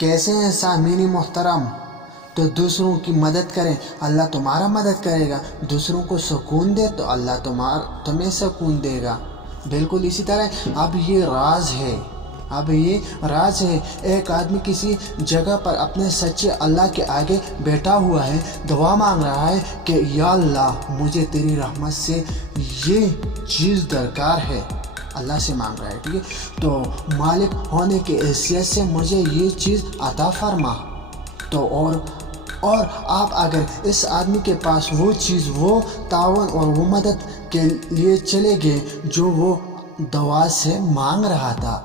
कैसे हैं सामीनी मोहतरम। तो दूसरों की मदद करें, अल्लाह तुम्हारा मदद करेगा। दूसरों को सुकून दे तो अल्लाह तुम्हें सुकून देगा। बिल्कुल इसी तरह अब ये राज है। एक आदमी किसी जगह पर अपने सच्चे अल्लाह के आगे बैठा हुआ है, दुआ मांग रहा है कि या अल्लाह मुझे तेरी रहमत से ये चीज़ दरकार है। अल्लाह से मांग रहा है, ठीक है। तो मालिक होने की हैसियत से मुझे ये चीज़ अता फरमा। तो और आप अगर इस आदमी के पास वो चीज़, वो तावन और वो मदद के लिए चले गए जो वो दवा से मांग रहा था,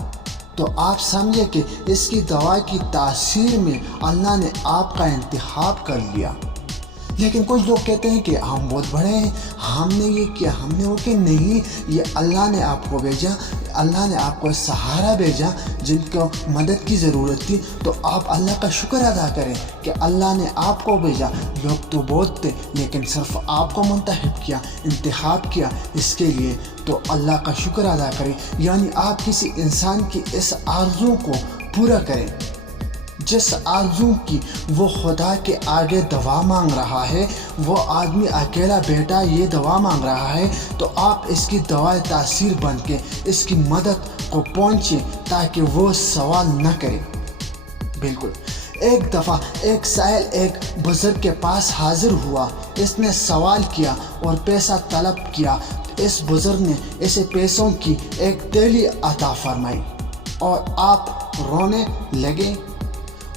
तो आप समझे कि इसकी दवा की तासीर में अल्लाह ने आपका इंतखाब कर लिया। लेकिन कुछ लोग कहते हैं कि हम बहुत बड़े हैं, हमने ये किया, हमने वो किया। नहीं, ये अल्लाह ने आपको भेजा, अल्लाह ने आपको सहारा भेजा जिनको मदद की ज़रूरत थी। तो आप अल्लाह का शुक्र अदा करें कि अल्लाह ने आपको भेजा। लोग तो बहुत थे लेकिन सिर्फ आपको मुंतखब किया, इंतखाब किया इसके लिए। तो अल्लाह का शुक्र अदा करें। यानी आप किसी इंसान की इस आरज़ू को पूरा करें जिस आरज़ू की वो खुदा के आगे दवा मांग रहा है। वो आदमी अकेला बैठा ये दवा मांग रहा है, तो आप इसकी दवा तासीर बन के इसकी मदद को पहुँचे ताकि वो सवाल न करे। बिल्कुल। एक दफ़ा एक साहिल एक बुज़ुर्ग के पास हाजिर हुआ। इसने सवाल किया और पैसा तलब किया। इस बुज़ुर्ग ने इसे पैसों की एक थैली अता फरमाई और आप रोने लगे।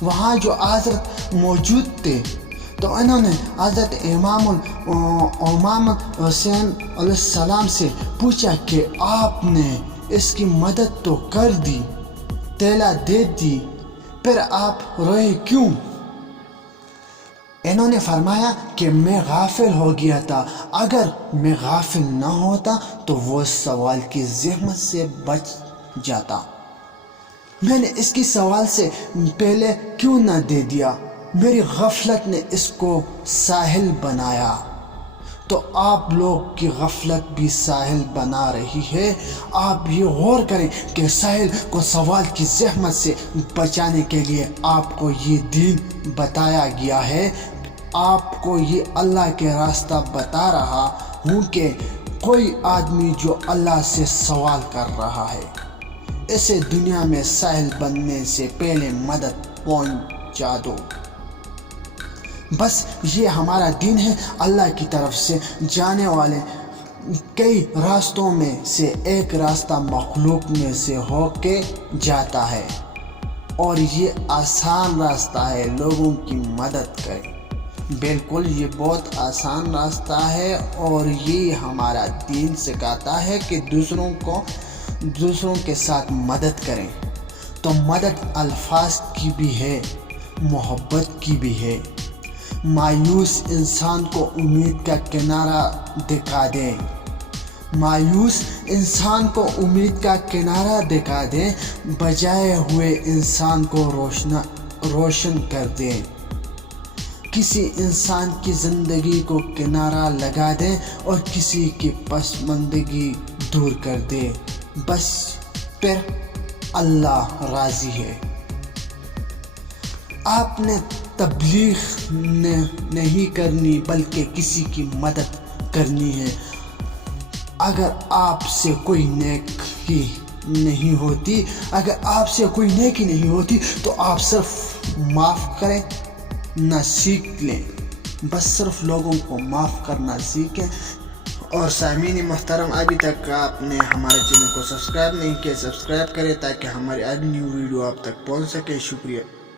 वहाँ जो हज़रत मौजूद थे तो इन्होंने हज़रत इमाम हुसैन अलैहिस्सलाम से पूछा कि आपने इसकी मदद तो कर दी, थैला दे दी, फिर आप रोए क्यों? इन्होंने फरमाया कि मैं गाफिल हो गया था। अगर मैं गाफिल न होता तो वो सवाल की ज़हमत से बच जाता। मैंने इसकी सवाल से पहले क्यों न दे दिया? मेरी गफलत ने इसको साहिल बनाया। तो आप लोग की गफलत भी साहिल बना रही है। आप ये गौर करें कि साहिल को सवाल की ज़हमत से बचाने के लिए आपको ये दीन बताया गया है। आपको ये अल्लाह के रास्ता बता रहा हूँ कि कोई आदमी जो अल्लाह से सवाल कर रहा है, इसे दुनिया में साहिल बनने से पहले मदद पहुंचा दो। बस ये हमारा दीन है। अल्लाह की तरफ से जाने वाले कई रास्तों में से एक रास्ता मखलूक में से होके जाता है और ये आसान रास्ता है, लोगों की मदद करें। बिल्कुल ये बहुत आसान रास्ता है और ये हमारा दीन सिखाता है कि दूसरों के साथ मदद करें। तो मदद अल्फाज की भी है, मोहब्बत की भी है। मायूस इंसान को उम्मीद का किनारा दिखा दें, मायूस इंसान को उम्मीद का किनारा दिखा दें, बजाए हुए इंसान को रोशन कर दें। किसी इंसान की ज़िंदगी को किनारा लगा दें और किसी की पसमंदगी दूर कर दें, बस फिर अल्लाह राज़ी है। आपने तबलीग नहीं करनी बल्कि किसी की मदद करनी है। अगर आपसे कोई नेकी नहीं होती तो आप सिर्फ माफ़ करें ना सीख लें। बस सिर्फ लोगों को माफ़ करना सीखें। और सामीनी मोहतरम, अभी तक आपने हमारे चैनल को सब्सक्राइब नहीं किया, सब्सक्राइब करें ताकि हमारी अगली वीडियो आप तक पहुंच सके। शुक्रिया।